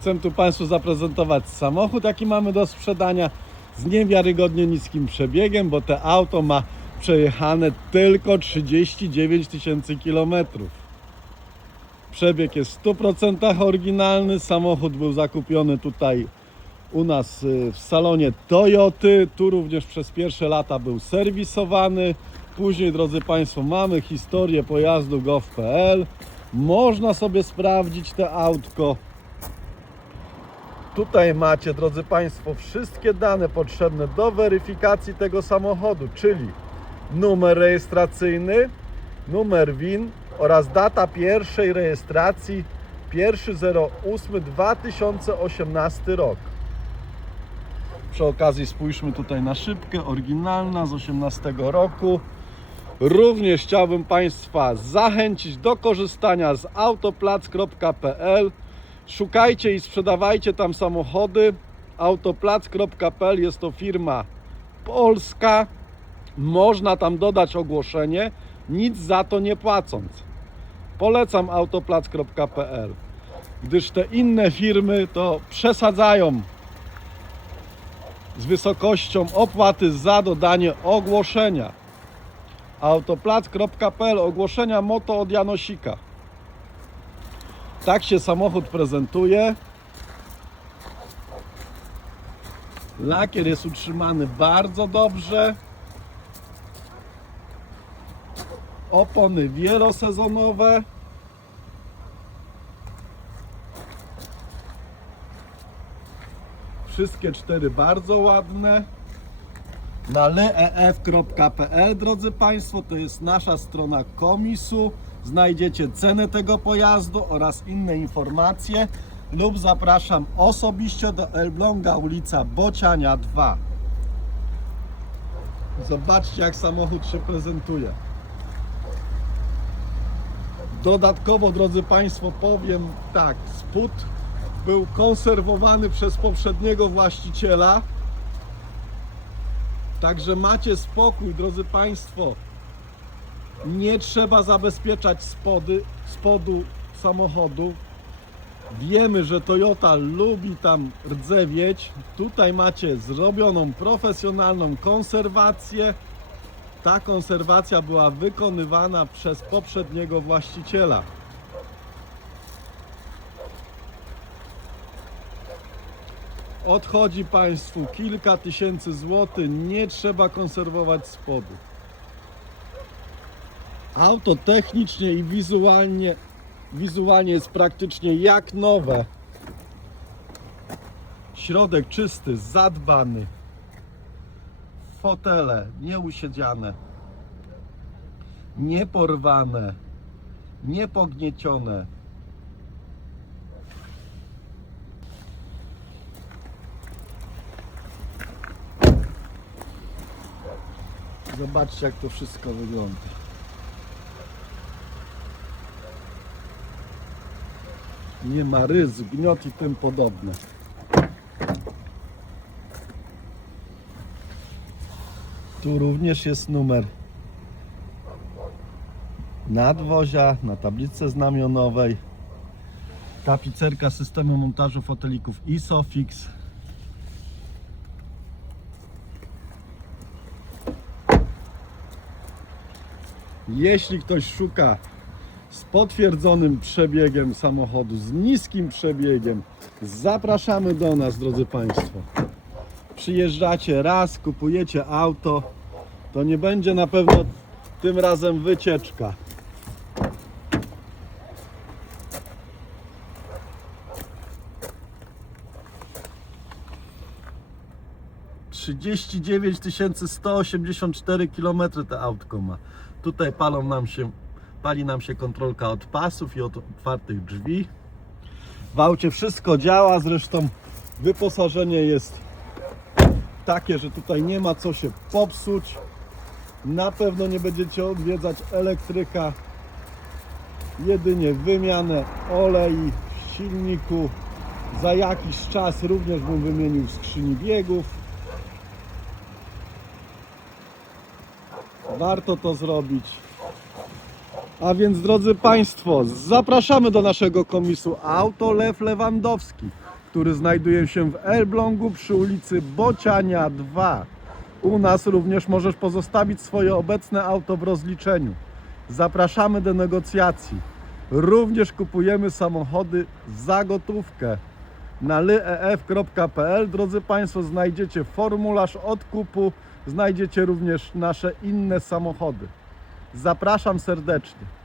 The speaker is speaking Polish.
Chcę tu Państwu zaprezentować samochód, jaki mamy do sprzedania z niewiarygodnie niskim przebiegiem, bo te auto ma przejechane tylko 39 tysięcy kilometrów. Przebieg jest w 100% oryginalny. Samochód był zakupiony tutaj u nas y, w salonie Toyoty. Tu również przez pierwsze lata był serwisowany. Później, drodzy Państwo, mamy historię pojazdu gov.pl. Można sobie sprawdzić te autko. Tutaj macie, drodzy Państwo, wszystkie dane potrzebne do weryfikacji tego samochodu, czyli numer rejestracyjny, numer WIN oraz data pierwszej rejestracji 1.08.2018 rok. Przy okazji spójrzmy tutaj na szybkę, oryginalna z 18 roku. Również chciałbym Państwa zachęcić do korzystania z autoplac.pl. Szukajcie i sprzedawajcie tam samochody. Autoplac.pl jest to firma polska. Można tam dodać ogłoszenie, nic za to nie płacąc. Polecam autoplac.pl, gdyż te inne firmy to przesadzają z wysokością opłaty za dodanie ogłoszenia. Autoplac.pl ogłoszenia moto od Janosika. Tak się samochód prezentuje. Lakier jest utrzymany bardzo dobrze. Opony wielosezonowe. Wszystkie cztery bardzo ładne. Na leef.pl drodzy Państwo, to jest nasza strona komisu. Znajdziecie cenę tego pojazdu oraz inne informacje lub zapraszam osobiście do Elbląga ulica Bociania 2. Zobaczcie jak samochód się prezentuje. Dodatkowo, drodzy Państwo, powiem tak, spód był konserwowany przez poprzedniego właściciela. Także macie spokój, drodzy Państwo. Nie trzeba zabezpieczać spody, spodu samochodu. Wiemy, że Toyota lubi tam rdzewieć. Tutaj macie zrobioną profesjonalną konserwację. Ta konserwacja była wykonywana przez poprzedniego właściciela. Odchodzi Państwu kilka tysięcy złotych, nie trzeba konserwować spodu. Auto technicznie i wizualnie, wizualnie jest praktycznie jak nowe. Środek czysty, zadbany. Fotele nieusiedziane, nieporwane, niepogniecione. Zobaczcie jak to wszystko wygląda. Nie ma rys, gniot i tym podobne. Tu również jest numer nadwozia na tablicy znamionowej. Tapicerka systemu montażu fotelików Isofix. Jeśli ktoś szuka z potwierdzonym przebiegiem samochodu, z niskim przebiegiem, zapraszamy do nas, drodzy Państwo. Przyjeżdżacie raz, kupujecie auto, to nie będzie na pewno tym razem wycieczka. Trzydzieści dziewięć tysięcy sto osiemdziesiąt cztery kilometry te autko ma. Tutaj palą nam się, pali nam się kontrolka od pasów i od otwartych drzwi. W aucie wszystko działa, zresztą wyposażenie jest takie, że tutaj nie ma co się popsuć. Na pewno nie będziecie odwiedzać elektryka. Jedynie wymianę olei w silniku. Za jakiś czas również bym wymienił skrzyni biegów. Warto to zrobić. A więc drodzy Państwo, zapraszamy do naszego komisu Auto Lew Lewandowski. który znajduje się w Elblągu przy ulicy Bociania 2. U nas również możesz pozostawić swoje obecne auto w rozliczeniu. Zapraszamy do negocjacji. Również kupujemy samochody za gotówkę. Na lyef.pl, drodzy Państwo, znajdziecie formularz odkupu, znajdziecie również nasze inne samochody. Zapraszam serdecznie.